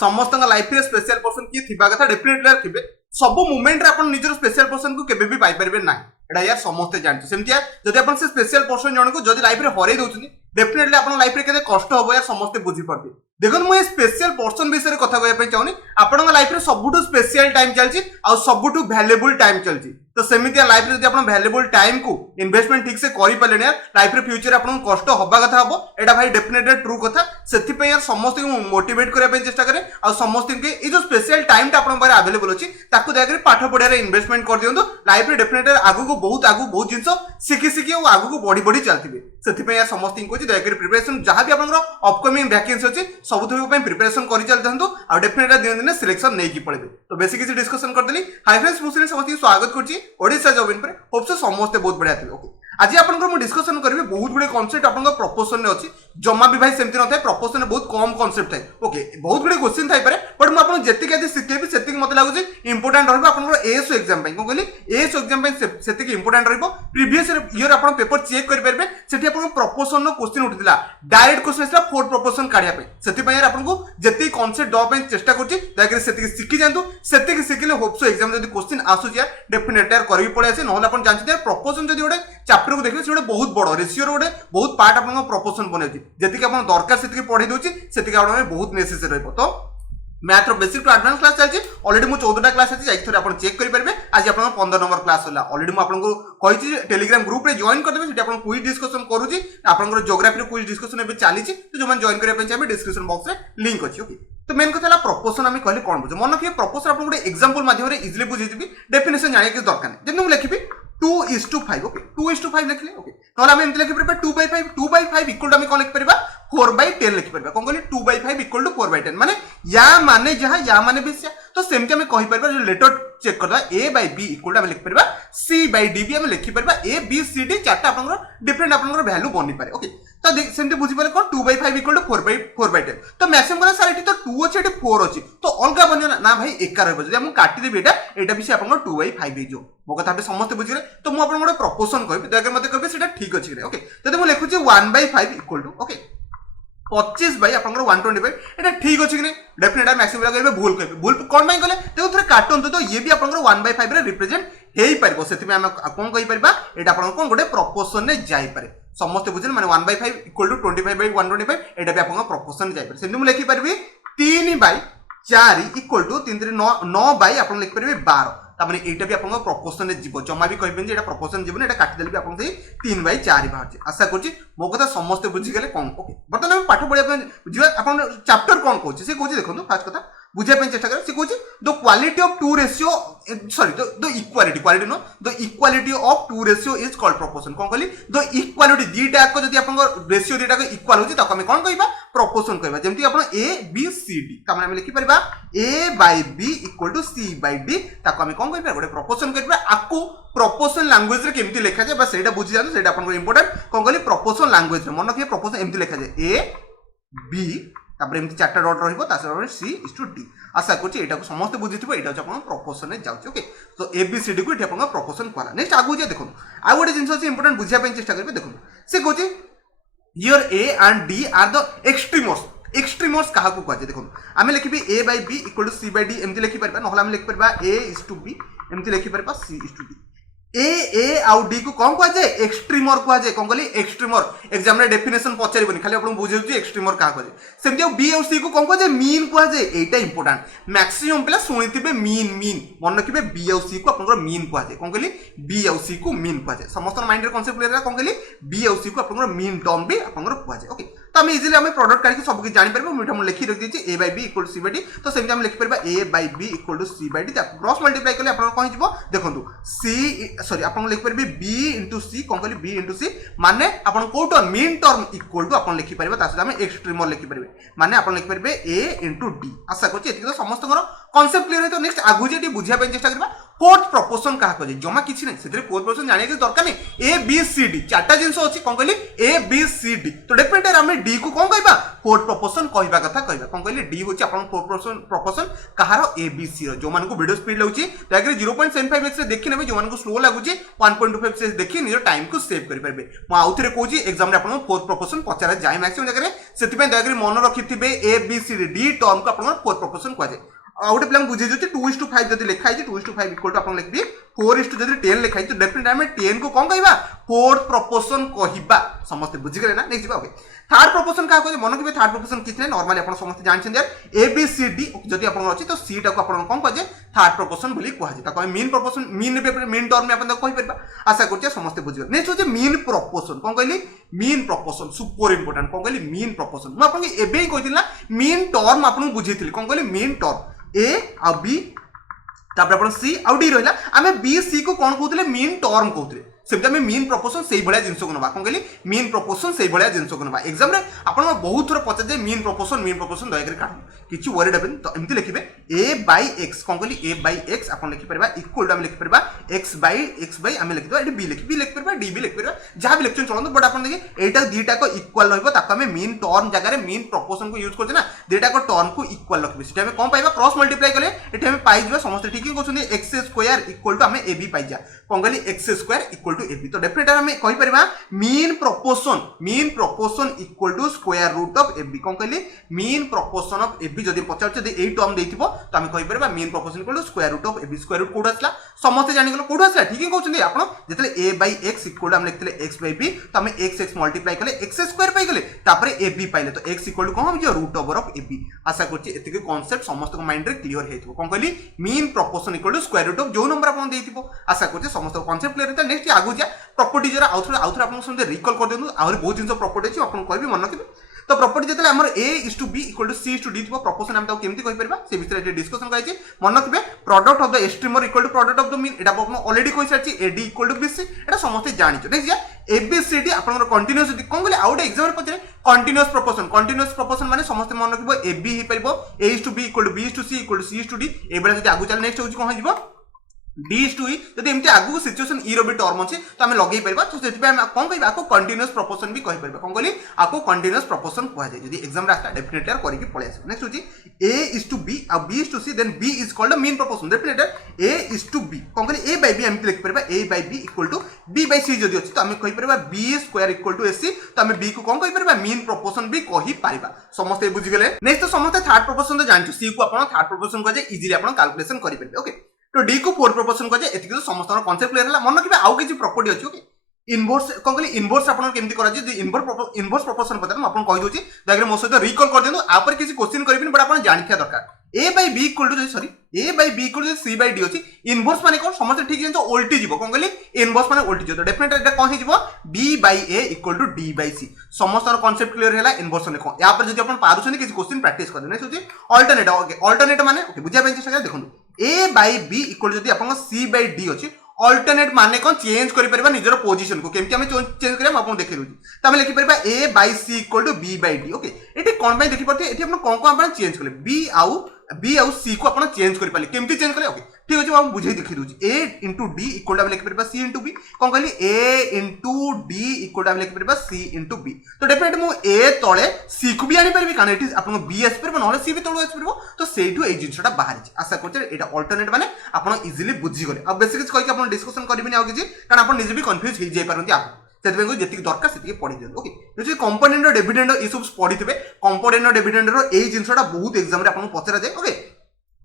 समस्त लाइफ रे special person किए थिबा कथा डेफिनेटली थिबे सब मोमेंट रे अपन निजर स्पेशल पर्सन को केबे भी पाई परबे ना एटा यार समस्त जानते सेमतिया जदि अपन से स्पेशल पर्सन जण को जदि लाइफ रे हरै दउछनी डेफिनेटली अपन लाइफ रे केते कष्ट होबो यार समस्त बुझी पड़ती देखो मु स्पेशल पर्सन विषय कथा कहबे चाहूनी आपन लाइफ रे सबुटू स्पेशल टाइम चलची आ सबुटू वैल्यूएबल टाइम चलची तो सेमितिया लाइफ रे जदि आपन वैल्यूएबल टाइम को इन्वेस्टमेंट ठीक से करि पले यार लाइफ रे फ्यूचर आपन कष्ट होबा कथा हबो एटा भाई डेफिनेटली ट्रू कथा सेति पे यार समस्त को मोटिवेट करबे चेष्टा करे आ समस्त के ए जो स्पेशल टाइम ता आपन बारे अवेलेबल अछि ताकू दया करी पाठ पढिया रे इन्वेस्टमेंट कर दियंतु लाइफ रे डेफिनेटली आगु को बहुत जिंस सिखि सिखि और आगु को बड़ी चलतिबे सेति पे यार समस्त को दया करी प्रिपरेशन जहां भी आपन अपकमिंग वैकेंसी अछि सबथु पे प्रिपरेशन करि चल दंतु आ डेफिनेटली दिन दिन सिलेक्शन नै की पड़बे तो बेसिक किसी डिस्कशन कर देली हाय फ्रेंड्स मुस्लिम समस्त स्वागत करछि ओडिसा जॉब इन पर होप सो समस्त बहुत बढ़िया थिबे ओके आज आपन को डिस्कशन करबे बहुत गुडे कांसेप्ट आपन को प्रपोजल ने अछि जम्मा भी भाई सेमति न थाए प्रपोजल ने बहुत कम कांसेप्ट थाए ओके बहुत गुडे क्वेश्चन थाई पारे बट म आपन जेति के सिखेबी सेति मते लागु जे इंपोर्टेंट रहबो आपन को एएसओ एग्जाम पई को कहली एएसओ एग्जाम पई सेति के इंपोर्टेंट रहबो प्रीवियस ईयर आपन पेपर चेक कर परबे सेति आपन प्रपोजल नो क्वेश्चन उठिला डायरेक्ट क्वेश्चन इसला फोर प्रपोजल काढिया पई सेति पई यार आपन को जेति कांसेप्ट दो पई चेष्टा करछि ताकि सेति के सिखि जानतु सेति के सिखिले होप सो एग्जाम जदी क्वेश्चन आसु यार डेफिनेटली यार करबी पळे आसे नहले आपन जानछि यार प्रपोजल जदी ओडे चैप्टर को देखले से बहुत बड़ रेशियो रे बहुत पार्ट आपन प्रपोजल बनेछि जेति के आपन दरकार सेति के पढी दोछि सेति के आपन बहुत नेसेसरी रहबो तो मैथ रो बेसिक टू एडवांस क्लास चलछि ऑलरेडी मु 14 टा क्लास अछि जाई थोर आपन चेक करि परबे आज आपन 15 नंबर क्लास होला ऑलरेडी मु आपन को कहिछि टेलीग्राम ग्रुप रे जॉइन कर देबे सेठी आपन क्विज डिस्कशन करूछि आपन को ज्योग्राफी रो क्विज डिस्कशन एबे चालिछि तो जो मन जॉइन करिया पे चाहे डिस्क्रिप्शन बॉक्स रे लिंक अछि ओके तो मेन कथा प्रपोजल आम कहले कौन बुझे मन कि प्रपोजल आप गोटे एग्जांपल माध्यम इजिली बुझेबी डेफिनेशन जाने की दरकार नहीं जब मुझे लिखी 2:5 ओके 2:5 लिखले ओके नहले हम एमति लिखि परबा 2/5 2/5 इक्वल टू हम कोन लिखि परबा 4/10 लिखि परबा कोन कहली 2/5 इक्वल टू 4/10 माने या माने जहां या माने बेसिया तो सेमति हम कहि परबा जो लेटर चेक करबा a/b इक्वल टू हम लिखि परबा c/d भी हम लिखि परबा a b c d चारटा आपन डिफरेंट आपन वैल्यू बनि पारे ओके तो सेमति बुझि पाले कोन 2/5 इक्वल टू 4/10 तो मैक्सिमम कोन सर एठी तो 2 अछि एठी 4 अछि तो अलगा बनियो ना भाई एका रहबो जदी हम काटि देबे एटा भी से आपन 2/5 हे जो मो कथा पे समस्त बुझिले तो मु आपन गोटे प्रपोजल कहबी दया मते कहबे सेटा ठीक अछि रे ओके जदी मु लिखु छी 1/5 इक्वल टू ओके 25 बाई आपन 125 एटा ठीक अछि कि नै डेफिनेटली मैक्सिमम कहबे भूल कहबे भूल कोन माइ गले देखो थोड़ा काटन तो ये भी आपन 1/5 रे रिप्रेजेंट हेई परबो सेति में हम कोन कहि परबा एटा आपन कोन गोटे प्रपोजल ने जाई पारे समस्त बुझिले माने 1/5 इक्वल टू 25/125 एटा भी आपन प्रपोजल जाई पारे सेति मु लिखि परबी 3/4 इक्वल टू 9 बाई आपन लिखि परबे 12 तामाने एटा भी आपन प्रपोजल ने जीवो जम्मा भी कहबेन जे एटा प्रपोजल जीवो एटा काटि देले भी आपन से 3/4 बाहर आशा करछि मो कथा समस्त बुझि गेले कोन ओके बर्तमान हम पाठ पढिया बुझिबा आपन चैप्टर कोन कहछि से कहछि देखो फास्ट कथा बुझिया पे चेष्टा करे से कहछि the quality of two ratio sorry the quality नो the equality of two ratio is called proposal कोन कहली द इक्वालिटी दीटा को जदी आपन रेशियो दीटा को इक्वल होछि त हम कोन कहबा प्रपोजल कहबा जेमति आपन a b c d तामाने हम लिखि परबा a/b इक्वल टू c/d ताको हम कोन कहबा गोटे प्रपोजल कहबा आकु प्रपोजल लैंग्वेज रे केमति लिखा जाय बस सेटा बुझि जानो सेटा आपन इंपोर्टेंट कोन कहली प्रपोजल लैंग्वेज रे मन कि प्रपोजल एमति लिखा जाय a b तापर एमति चारटा डॉट रहइबो तासर c इज टू d आशा करछि एटा को समस्त बुझिथिबो एटा छ आपन प्रपोजल ने जाउछि ओके तो a b c d को एटा आपन प्रपोजल कहला नेक्स्ट आगु जे देखो आ गोटे जिंस अछि इंपोर्टेंट बुझिया पे चेष्टा करबे देखो से कहछि here a and d are the extremors कहा को कहजे देखो आमे लिखिबे a/b इक्वल टू c/d एमति लिखि परबा नहला हम लिखि परबा a is to b एमति लिखि परबा c is to d ए आउ डी को कौन कह जाए एक्सट्रीमर कह जाए कौन कहली एक्सट्रीमर एग्जाम रे डेफिनेशन पचारिबनी खाली आपन बुझेउ एक्सट्रीमर का कह जाए सेमति बी और सी को कौन कह जाए मीन कह जाए एटा इंपोर्टेंट मैक्सिमम पिला सुनिथिबे मीन मन रखिबे बी और सी को आपन मीन कह जाए कौन कहली बी और सी को मीन कह जाए समस्त माइंड रे कांसेप्ट क्लियर कौन कहली बी और सी को आपन मीन टर्म भी आपन कह जाए ओके तो हम इजीली हम प्रोडक्ट काढी सब कुछ जानि परबो हम लिखि रख दिछि a/b इक्वल टू c/d तो सेमति हम लिखि परबा a/b इक्वल टू c/d ता क्रॉस मल्टीप्लाई करले आपन कहि जिवो देखंतु c सॉरी आपन लिखि परबे b * c कोन कहली b * c माने आपन कोटो मीन टर्म इक्वल टू आपन लिखि परबा तासे हम एक्सट्रीमर लिखि परबे माने आपन लिखि परबे a * d आशा करछि एति तो समस्त कांसेप्ट क्लियर है तो नेक्स्ट आगु जेटी बुझिया पे चेष्टा करबा फोर्थ प्रोपोर्शन क्या कहे जमा किसी नहीं से फोर्थ प्रोपोर्शन जाने की दरकार नहीं ए बी सी डी चार्टा जिन अच्छी कौन कहली ए बी सी डी तो डेफिनेटली आम डी को कौन कहवा फोर्थ प्रोपोर्शन कहवा कथा कहवा कौन कहली डी हूँ आप फोर्थ प्रोपोर्शन कहार ए बी सी जो वीडियो स्पीड लगे दया 0.75x देखी ने जो स्लो लगुच 1.25 से देखिए निज टाइम को सेव करेंगे मुझे आउ थे कौन एग्जाम आप फोर्थ प्रोपोर्शन पचार जाए मैक्सिमम जगह से दया मन रखिथे A B C D term को आप फोर्थ प्रोपोर्शन कहुए आउटे पे बुझे 2:5 जब लिखाई 2:5 इक्वल टू आप लिखिए 4:10 लिखाई तो डेफिनेटली आम 10 को कौन कहवा फोर्थ प्रोपोर्शन कहवा समस्त बुझीगले ना नेक्स्ट ओके थर्ड प्रोपोर्शन क्या कहे मन कि थर्ड प्रोपोर्शन किसी नहीं नॉर्मली आप समस्त जानते यार ए बी सी डी जब आप अच्छी तो सी टा को आप कौन कहे थर्ड प्रोपोर्शन बोली कहुए मीन प्रोपोर्शन मीन टर्म में आप कहीपर आशा करते समस्त बुझे नेक्स्ट हूँ मीन प्रोपोर्शन कौन कहली मीन प्रोपोर्शन सुपर इंपोर्टेंट कौन कहली मीन प्रोपोर्शन मुझे आपको एवं ही कही मीन टर्म आपको बुझे कौन कहली मीन टर्म ए आ बी तापर सी आउ डी रहा आम बी सी को कौन कहते मीन टर्म कहते सेमती आम मीन प्रोपोर्शन से भाया जिन को ना कौन कहली मीन प्रोपोर्शन से भाया जिन को ना एग्जाम आप बहुत थोड़ा पचार जाए मीन प्रोपोर्शन दयाक काढ़ किसी वरीड हेन तो एमती लिखे ए बाई एक्स कौन कहली ए बाई एक्स आप लिखिपर इक्वल टू आम लिखिपर एक्स बै आम लिखिदा ये बी लिखिपर डी भी लिखिपर जहाँ भी लिखुन चलते बट आप देखिए यहाँ दुईटा को इक्वाल रही मीन टर्म जगह मीन प्रोपोर्शन को यूज करते ना दुईटा को टर्म को इक्वाल रखिए कौन पाइबा क्रॉस मल्टीप्लाई कले ये पाइबा समस्त ठीक ही कहते एक्स स्क्वायर इक्वल टू आम ए बी पाइजा कौन कहली x square equal to A B तो डेफिनेटली आम कहीपर mean proportion equal to square root of A B कौन कहली mean proportion of A B जब पचार यदि टर्म देथिबो तो आम कहीपर mean proportion equal to square root of A B square root कोड आसला समस्त जानिगल कोड आसला ठीक है कहते आप जितने ए बाई एक्स इक्वल टू आम लिखते एक्स बाई बी तो आम एक्स एक्स मल्टीप्लाई कले एक्स स्क्वायर पाइगले तापर ए बी पाइले तो एक्स इक्वल टू कौन हो root over of A B आशा करछि एतिके कांसेप्ट समस्त माइंड रे क्लियर हेतिबो कौन कहली mean proportion equal to square root of जो नंबर आपन देथिबो आशा करछि समस्त कांसेप्ट क्लियर हेता नेक्स्ट आगु जा प्रॉपर्टी जरा आउथरे आपन समझे रिकॉल कर देनु और बहुत जिंस प्रॉपर्टी अछि आपन कहबी मन रखिबे तो प्रॉपर्टी जतले हमर a is to b equal to c is to d थिबो प्रोपोर्शन हम ताऊ केमती कहि परबा से विषय रे डिस्कशन कराइछि मन रखिबे product of the extremes equal to product of the mean एटा आपन ऑलरेडी कहि सारछि ad इक्वल टू bc एटा समस्त जानिछो नेक्स्ट जा abcd आपन कंटीन्यूअस कोन गले आउट एग्जाम रे पछरे कंटीन्यूअस प्रोपोर्शन माने समस्त मन रखिबो ab हि परबो a is to b equal to b is to c equal to c is to d ए बेला जदि आगु चल नेक्स्ट होछि कोन हिबो डी इज टू ई जदि एमती आगु सिचुएशन ई रो भी टर्म अछि तो हम लगेई परबा तो सेति हम कोन कहबा आको कंटीन्यूअस प्रोपोर्शन भी कहि परबा कोन कहली आको कंटीन्यूअस प्रोपोर्शन कहै जाय जदि एग्जाम रास्ता डेफिनेटली करि के पळे आसे नेक्स्ट होछि a इज टू b और b is to c then b is called the mean proportion definitely a is to b कोन कहली a बाय b एमती लिख परबा a by b equal to b by c जदि अछि तो हम कहि परबा b square equal to ac तो हम b को कोन कहि परबा मीन प्रोपोर्शन भी कहि परबा समस्त बुझि गेले नेक्स्ट तो समस्त थर्ड प्रोपोर्शन तो जानछु c को आपण थर्ड प्रोपोर्शन कहि इजीली आपण कैलकुलेशन करि परबे ओके तो डी को फोर्थ प्रोपोर्शन कहे एति तो समस्त कांसेप्ट क्लियर है मन कि आउ किसी प्रॉपर्टी अच्छी ओके इनवर्स कौन कहली इनवर्स आपन केमती करा जे इनवर्स प्रोपोर्शन पता आपन कहि दोची दागरे मो सहित रिकॉल कर देनु आ पर किसी क्वेश्चन करबिन बट आपन जानिखा दरकार a by b equal to sorry a by b equal to c by d अछि इनवर्स माने कोन समस्त ठीक जानतो उल्टी जीवो कोन कहली इनवर्स माने उल्टी जीवो तो डेफिनेटली एटा कोन हे जीवो b by a equal to d by c समस्त कांसेप्ट क्लियर हैला इनवर्स ने कोन या पर जदि आपन पारुछन किसी क्वेश्चन प्रैक्टिस कर देने सोची अल्टरनेट ओके अल्टरनेट माने ओके बुझिया पे चेष्टा देखो a by b इक्वल जदि आपन c by d अछि अल्टरनेट माने कोन चेंज करि परबा निजर पोजीशन को केमति हम चेंज करिया आपन देखि रुची त हम लिखि परबा a by c equal to b by d okay एटी कोन बाय देखि परते एटी आपन कोन आपन चेंज करले b आउ c को आपन चेंज करि पाले केमति चेंज करले ओके ठीक अछि हम बुझै देखि रुची a into d equal to हम लिखि परबा c into b कोन कहली a into d equal to हम लिखि परबा c into b तो डेफिनेट मु a तळे c को भी आनि परबी कारण एटी आपन b आस परबो नले c भी तळो आस परबो तो सेइठु ए जिंसटा बाहर छि आशा करते एटा अल्टरनेट माने आपन इजीली बुझि गले अब बेसिक कहि के आपन डिस्कशन करबिनी आ किछि कारण आपन निजे भी कंफ्यूज हो जाय परंती आप सेतबे जेति दरकार सेति पढि दियौ ओके जे कंपोनेंट रो डिविडेंड ई सब पढिथिबे कंपोनेंट रो डिविडेंड रो ए जिंसटा बहुत एग्जाम रे आपन पचरा जाय ओके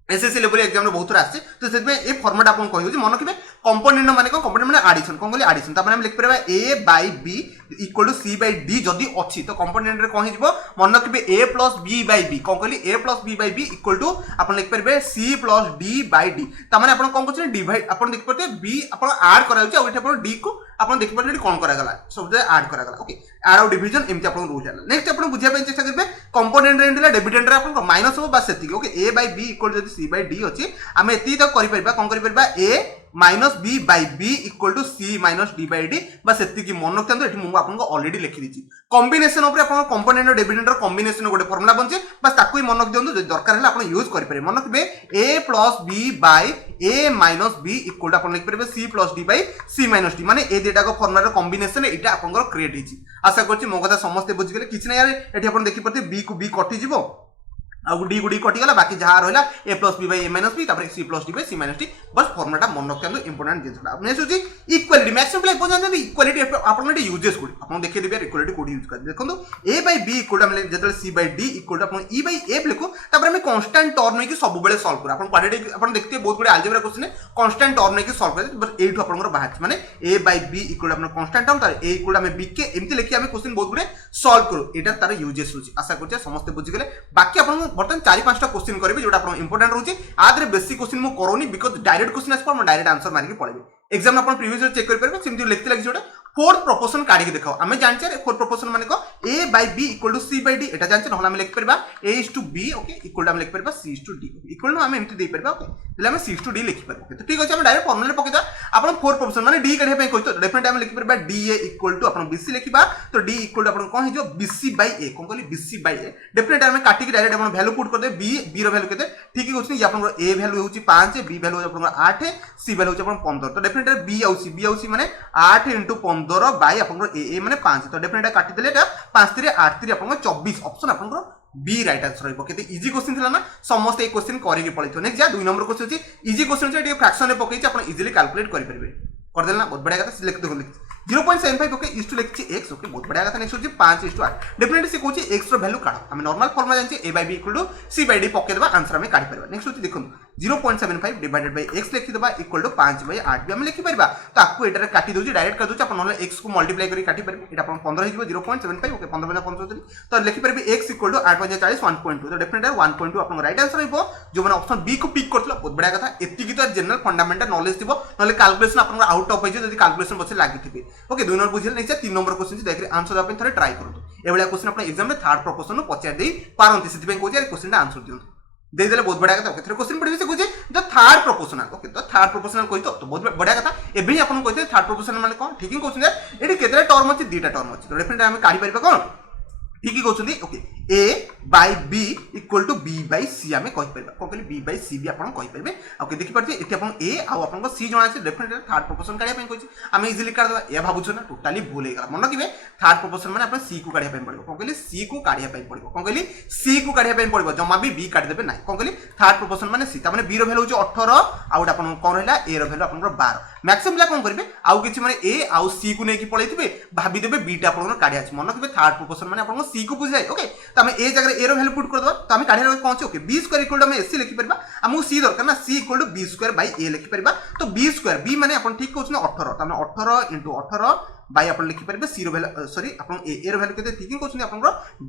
एसएससी लेवल एग्जाम रे बहुत आछे तो सेतबे ए फॉर्मेट आपन कहि होछि मन किबे कंपोनेंट माने कंपोनेंट माने एडिशन कोन कहली एडिशन त माने हम लिख परबा a by b equal to c by d जदी अछि तो कंपोनेंट रे कहि जिवो मन किबे a plus b by b कोन कहली a plus b by b equal to आपन लिख परबे c plus d by d त माने आपन कोन कहछि डिवाइड आपन देख परते b आपन ऐड करा होछि आ एठा आपन d को आपन देख परते कोन करा गला सब जे ऐड करा गला ओके ऐड और डिवीजन एमति आपन रूल जाला नेक्स्ट आपन बुझिया पे चेष्टा करबे कंपोनेंट रे इंडिला डिविडेंड रे आपन माइनस हो बा सेति okay a by b equal जदी c by d अछि हम एति तक करि परबा कोन करि परबा a minus b by b equal to c minus d by d बस एति की मन रखते एठी मु आपन को ऑलरेडी लिखि दिछि कॉम्बिनेशन ऊपर आपन कंपोनेंट और डिविडेंड रो कॉम्बिनेशन गोटे फार्मूला बनचे बस ताकू ही मन रख दियंतु जदि दरकार हला आपन यूज करि पारे मन रखबे a plus b by A minus B equal to आप लिख पारे C plus D by C minus D माने ए दुटाक फर्मुला कॉम्बिनेशन एटा आपन क्रिएट होची आशा करछि मो कथा समस्त बुझिगले किछ नै यार एठी आपन देखि परते बी को बी कटि जिवो आ डी गुडी कटि गला बाकी जहां रहला A plus B by A minus B तापर C plus D by C minus D बस फॉर्मूलाटा मन रखियो इंपोर्टेंट जिंसटा आपने सोची इक्वालिटी मैक्सिमम प्ले पहुंचन इक्वालिटी आपन एटी यूजेस कोड आपन देखि देबे इक्वालिटी कोड यूज कर देखंतु a by b equal to हम जेतले c by d equal to आपन e बाई f लिखो तापर हम कांस्टेंट टर्म में कि सब बेले सॉल्व कर आपन क्वाड्रेटिक आपन देखते बहुत बड़े अलजेब्रा क्वेश्चन है कांस्टेंट टर्म में कि सॉल्व कर बस एठो आपन बाहर माने a by b equal to आपन कांस्टेंट टर्म तार a इक्वल टू हम b के एमती लिखि हम क्वेश्चन बहुत बड़े सॉल्व करू एटा तार यूजेस होची आशा करछ समस्त बुझि गेले बाकी आपन बर्तन 4-5 टा क्वेश्चन करबे जोटा आपन इंपोर्टेंट रहउची आदरे बेसिक क्वेश्चन मु करोनी बिकॉज़ डायरेक्ट क्वेश्चन आस पर डायरेक्ट आंसर मार के पड़े एग्जाम अपन प्रीवियस चेक कर पारे सिम्पली लिखते लगी जोटा फोर्थ प्रोपोर्शन काढी के देखो हमें जानचे फोर्थ प्रोपोर्शन माने को a by b equal to c by d एटा जानचे नहला हम लिख परबा a is to b okay equal to हम लिख परबा c is to d equal to हम एमती दे परबा ओके तले हम c इज टू d लिख परबा ओके तो ठीक अछि हम डायरेक्ट फॉर्मूला पकेदा अपन फोर्थ प्रोपोर्शन माने d काढे पे कोइ तो डेफिनेटली हम लिख परबा da इक्वल टू अपन bc लिखिबा तो d इक्वल टू अपन कोन हे जो bc बाय a कोन कहली bc बाय a डेफिनेटली हम काटी के डायरेक्ट अपन वैल्यू पुट कर दे b रो वैल्यू केते ठीक है क्वेश्चन ये अपन a वैल्यू होची 5 b वैल्यू होची अपन 8 c वैल्यू होची अपन 15 तो डेफिनेटली b आउसी माने 8 * 15 बाय अपन ए माने 5 तो डेफिनेटली काटी देले एटा 5 3 8 3 अपन 24 ऑप्शन अपन बी राइट आंसर रहइबो केते इजी क्वेश्चन थिला ना समस्त ए क्वेश्चन करि के पळिथो नेक्स्ट जा 2 नंबर क्वेश्चन अछि इजी क्वेश्चन छै एटी फ्रैक्शन रे पकैछि अपन इजीली कैलकुलेट करि परबे कर देला ना बहुत बढ़िया कथा सिलेक्ट देखो 0.75 ओके इज टू लिखछि x ओके बहुत बढ़िया कथा नेक्स्ट होछि 5:8 डेफिनेटली से कोछि x रो वैल्यू काढो हम नॉर्मल फॉर्मूला जानछि a by b equal to c by d पके देबा आंसर हम काढि परबा नेक्स्ट होछि देखो 0.75 डिवाइडेड बाय x लिखि देबा इक्वल टू 5/8 भी हम लिखि परबा तो आपको एटारे काटि दोछि डायरेक्ट कर दोछि अपन नले x को मल्टीप्लाई करि काटि परबे एटा अपन 15 हिजबो 0.75 ओके 15/75 तो लिखि परबे x इक्वल टू 8/40 1.2 तो डेफिनेटली 1.2 अपन राइट आंसर रहइबो जो माने ऑप्शन बी को पिक करथला बहुत बढ़िया कथा एति की तो जनरल फंडामेंटल नॉलेज थिबो नले कैलकुलेशन अपन आउट ऑफ होइजे जदि कैलकुलेशन बसे लागि थिबे ओके 2 नंबर बुझिल नेक्स्ट 3 नंबर क्वेश्चन देख रे आंसर अपन थरे ट्राई करतो एबेला क्वेश्चन अपन एग्जाम में थर्ड प्रोपोर्शन पचार देई पारंती सिति पे कोछि क्वेश्चन दा आंसर दियौ दे देले बहुत बढ़िया कथा ओके थरे क्वेश्चन पढि से कोछि द थर्ड प्रोपोर्शनल ओके तो थर्ड प्रोपोर्शनल कोइ तो बहुत बढ़िया कथा एबे ही अपन कोइते थर्ड प्रोपोर्शनल माने कोन ठीक क्वेश्चन यार एडी केतरा टर्म अछि दुटा टर्म अछि तो डेफिनेटली हम काढि परबा कोन ठीक question okay a by b equal to b by c हमें कहि परबा कोन कहली b बाय c भी अपन कहि परबे ओके देखि परते एते अपन a आ अपन को c जणा छै डेफिनेटली थर्ड प्रोपोर्शन काढिया पे कहि हम इजीली काढ दबा या भाबु छ ना टोटली भूल हे गला मन रखिबे थर्ड प्रोपोर्शन माने अपन c को काढिया पे पड़बो कोन कहली c को काढिया पे पड़बो कोन कहली c को काढिया पे पड़बो जमा भी b काढि देबे नै कोन कहली थर्ड प्रोपोर्शन माने c त माने b रो वैल्यू छ 18 आ अपन कोन रहला a रो वैल्यू अपन 12 मैक्सिमम ला कोन करबे आउ किछि माने a आउ c को नै कि पळैथिबे भाबी देबे b टा अपन काढिया छ मन रखिबे थर्ड प्रोपोर्शन माने अपन c को बुझाइ ओके त हम a जगह a रो वैल्यू पुट कर दबा तो हम काढिया कोन छै okay b square equal to हम ac लिखि परबा हमहु c दरकार ना c equal to b square by a लिखि परबा तो b स्क्वायर b माने अपन ठीक कहउछ ना 18 त हम 18 * 18 बाय अपन लिखि परबे c रो वैल्यू सॉरी अपन a रो वैल्यू केते ठीक कहउछ अपन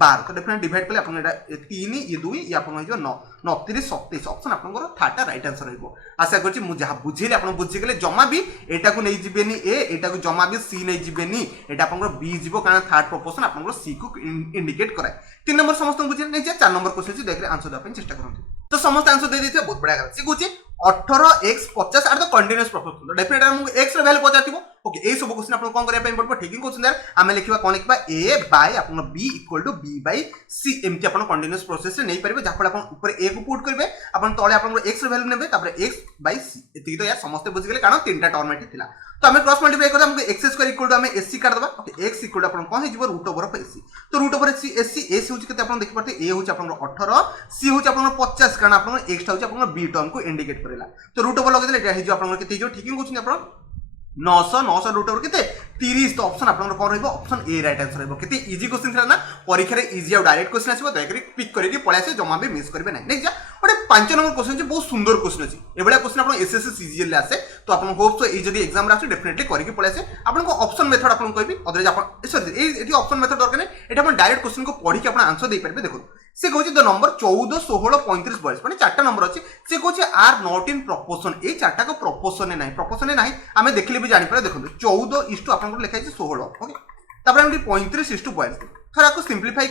12 तो डेफिनेटली डिवाइड करले अपन एटा 3 ये 2 ये अपन हो 9 9 30 27 ऑप्शन अपन थर्ड राइट आंसर रहइबो आशा करछि मु जहा बुझिले अपन बुझि गेले जमा भी एटा को नै जिबेनी a एटा को जमा भी c नै जिबेनी एटा अपन b जिवो कारण थर्ड प्रोपोर्शन अपन c को इंडिकेट कराय 3 नंबर समस्त बुझिले नै 4 नंबर क्वेश्चन देख रे आंसर देबा चेष्टा करंतु तो समस्त आंसर दे देथिबे बहुत बढ़िया से कहउछि 18x 50 are the continuous proportion तो डेफिनेटली हम x रो वैल्यू पचाथिबो ओके ए सब क्वेश्चन अपन कोन करे पे पड़बो ठीक क्वेश्चन यार हम लिखिबा कोन लिखिबा a बाय अपन b equal to b by c एमती अपन कंटीन्यूअस प्रोसेस रे नै परबे जाफळ अपन ऊपर a को पुट करबे अपन तळे अपन x रो वैल्यू नेबे तापर x बाय c एति तो यार समस्त बुझि गेले कारण तीनटा टर्म एटी थिला तो हमें क्रॉस मल्टीप्लाई करदा हमको x स्क्वायर इक्वल टू हमें sc काट दबा ओके x इक्वल टू अपन कोन हे जिवो रूट ओवर ऑफ ac तो रूट ओवर sc ac होची केते अपन देखि परते a होची अपन 18 c होची अपन 50 कारण अपन x होची अपन b टर्म को इंडिकेट करेला तो रूट ओवर लगे देले एटा हे जो अपन केते जो ठीक क्वेश्चन अपन 900 रूट ओवर केते 30 तो ऑप्शन आपन कोन रहइबो ऑप्शन ए राइट आंसर रहइबो केते इजी क्वेश्चन थिला ना परीक्षा रे इजी आ डायरेक्ट क्वेश्चन आसीबो दयकरी पिक करिके पळे आसे जमा भी मिस करबे नै नेक्स्ट जा ओटे 5 नंबर क्वेश्चन छै बहुत सुंदर क्वेश्चन अछि एबडा क्वेश्चन आपन एसएससी सीजीएल ले आसे तो आपन होप सो ए जदी एग्जाम रे आसे डेफिनेटली करिके पळे आसे आपन को ऑप्शन मेथड आपन कहबी अदर आपन सॉरी एटी ऑप्शन मेथड दरकार नै एटा आपन डायरेक्ट क्वेश्चन को पढी के आपन आंसर दे परबे देखो से कहउछि द नंबर 14 16 35 42 माने चारटा नंबर अछि से कहउछि आर नॉट इन प्रोपोर्शन ए चारटा को प्रोपोर्शन नै नाही हमें देखले भी जानि पारे देखो 14 इस टू आपन को लिखा छै 16 ओके तापर हम 35 इस टू 42 थोड़ा को सिंपलीफाई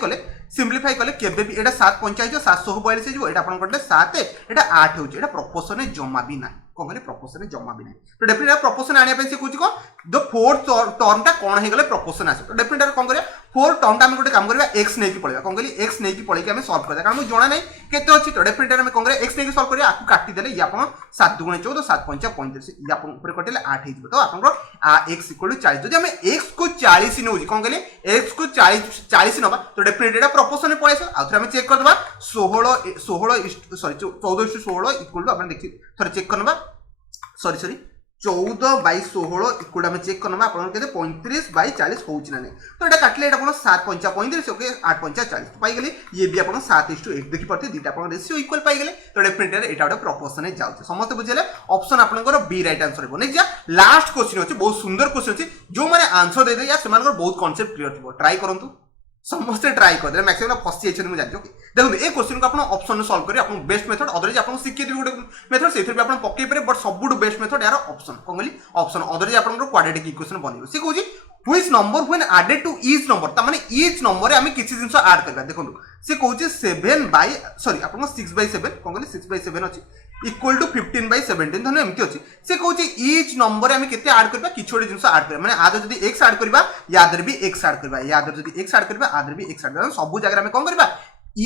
कले केबे भी एटा 7 55 742 जिवो एटा आपन करले 7 एटा 8 होछि एटा प्रोपोर्शन जमा भी नाही कोन कहले प्रोपोर्शन जमा भी नाही तो डेफिनेटली प्रोपोर्शन आनिया पे से कहउछि को द फोर्थ टर्म टा कोन हे गेले प्रोपोर्शन आसे तो डेफिनेटली कोन करे फोर टर्म टा गोटे काम करवा एक्स नहीं पड़ेगा कौन कहली एक्स नहीं पड़े आम सल्व करवा कारण मुझे जना नहीं केते अच्छी तो डेफिनेटली आम कौन एक्स नहीं सल्व करिया आपको काटिदेले ये आप 7 दुगुणे 14 7 पंचा 35 ये आप ऊपर कटिले 8 हो तो आप एक्स इक्वल टू 40 जब आम एक्स को 40 नौ कौन कहली एक्स को 40 नवा तो डेफिनेटली एटा प्रोपोर्शन में पड़े आउ आम चेक करदबा 16 सॉरी 14:16 इक्वल टू आप देखिए थोड़ा चेक करनबा सॉरी 14/16 इक्वल आम चेक करना आप 35/40 हो ना नहीं तो ये काटिले 7 पंचा 35 ओके 8 पंचा 40 तो पाइगले ये भी आप 7:8 देखी पारे दुटा आप रेशियो इक्वल पाइगले तो डेफिनेटली एटा गोटे प्रोपोर्शन जाऊँ समस्त बुझे ऑप्शन आपंकर बी राइट आंसर हो नेक्स्ट लास्ट क्वेश्चन अच्छे बहुत सुंदर क्वेश्चन अच्छे जो मैंने आंसर दे या बहुत कॉन्सेप्ट क्लियर थी ट्राई करूँ समस्ते ट्राई कर मैक्सिमम फसी जाइए मुझे जानते देखो ये क्वेश्चन को आप ऑप्शन सॉल्व करें आप बेस्ट मेथड अदरवाइज आप शिखी गोटे मेथड से भी आप पकई पारे बट सब बेस्ट मेथड यार ऑप्शन कौन कहली ऑप्शन अदरवाइज आप क्वाड्रेटिक इक्वेशन बन सी कौन which number when added to each number तामाने ईच नंबर आम किसी जिन ऐड करवा देखो सी कौन 7/सॉरी आप 6/7 कौन कहली 6/7 अच्छी इक्वल टू 15/17 धन एमती अच्छी से कौन ईच नंबर आम के ऐड करवा कि गोटे जिन ऐड करवा मैंने आदर जब एक्स ऐड करवा यादर भी एक्स ऐड करवा यादर जब एक्स ऐड करवा आदर भी एक्स ऐड करवा सब जगह कौन करवा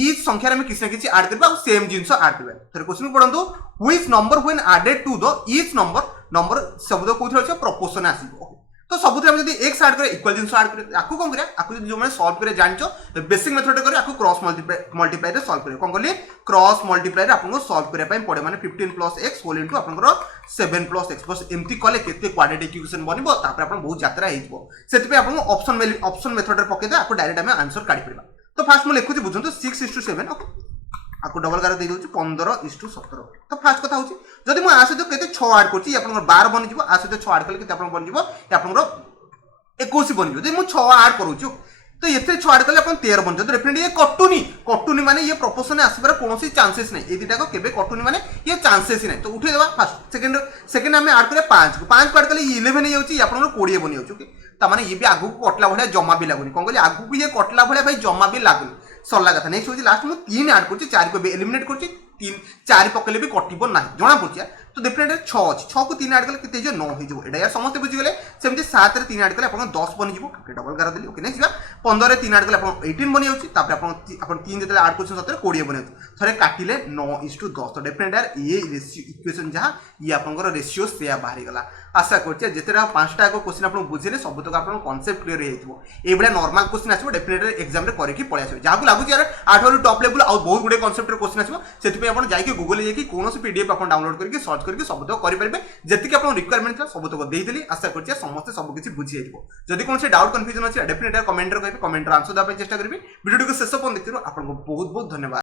ईच संख्यार में किसी ना किसी ऐड करवा सेम जिनस ऐड करवा थोड़े क्वेश्चन पढ़ंतु which number when added to the each number शब्द कोथि अछि प्रोपोर्शन आसीबो तो सब जब एक्स ऐड करे इक्वल जिनस ऐड करे आपको कौन करिया आपको जो मैंने सॉल्व करे जानचो तो बेसिक मेथड करे आपको क्रॉस मल्टीप्लाई रे सॉल्व करे कौन कहली क्रॉस मल्टीप्लाई रे आपको सॉल्व करे पय पड़े माने 15 + x होल इनटू आपनकर 7 + x बस एमती कले केते क्वाड्रेटिक इक्वेशन बनिबो तापर आपन बहुत यात्रा हेइजबो सेति पे आपन ऑप्शन मेथड रे पके दे आपको डायरेक्ट हम आंसर काढी परबा तो फास्ट मु लिखुची बुझंतु 6:7 ओके आपको डबल गार दे दउची 15:17 तो फास्ट कथा होची जदि मु आ सहित केते 6 ऐड करची आपनकर 12 बनि जिवो आ सहित 6 ऐड कले केते आपन बनि जिवो आपनकर 21 बनि जिवो जदि मु 6 ऐड करूची तो ये 6 ऐड कले अपन 13 बनि तो डेफिनेटली ये कटुनी माने ये प्रोपोर्शन आसीबार कोनोसी चांसेस नै ए दिटा को केबे कटुनी माने ये चांसेस ही नै तो उठे देबा फर्स्ट सेकंड हमें ऐड करे 5 को ऐड कले 11 हे जाउची आपनकर 20 बनि जाउची ओके ता माने ये भी आगु को कटला भलिया जमा भी लागुनी कोन कहली आगु को ये कटला भलिया भाई जमा भी लागुनी सरला कथा नेक्स्ट होची लास्ट मु 3 ऐड करची 4 को एलिमिनेट करची 3 4 पकले भी कटिबो ना जना पड़छिया तो डेफिनेटली 6 अछि 6 को 3 ऐड कले केते जे 9 हे जबो एडा यार समस्त बुझि गेले सेमति 7 रे 3 ऐड कले अपन 10 बनि जबो डबल गार देली ओके नेक्स्ट 15 रे 3 ऐड कले अपन 18 बनि जाउची तापर अपन 3 जते ऐड करछन 17 20 बनि जाउची थरे काटिले 9:10 तो डेफिनेटली यार ये रेशियो इक्वेशन जहां ये आपनकर रेशियो से बाहरी गला आशा करछे जेतेरा 5टा को क्वेश्चन आपन बुझिले सब तक आपन कांसेप्ट क्लियर हे जबो ए बडा नॉर्मल क्वेश्चन आछबो डेफिनेटली एग्जाम रे करे की पळे आछबो जाहा को लागु यार 8 रो टॉप लेवल आ बहुत गुडे कांसेप्ट रे क्वेश्चन आछबो सेति पे आपन जाई के गूगल जाई के कोनोसी पीडीएफ आपन डाउनलोड करके सर्च करके सब तक करि परबे जेति के आपन रिक्वायरमेंट था सब तक देई देली आशा करछे समस्त सब किछि बुझि हेजबो जदि कोनोसी डाउट कंफ्यूजन अछि डेफिनेटली कमेंट रे कहबे कमेंट रे आंसर दा पे चेष्टा करबी वीडियो को शेष पन देखिरो आपन को बहुत बहुत धन्यवाद।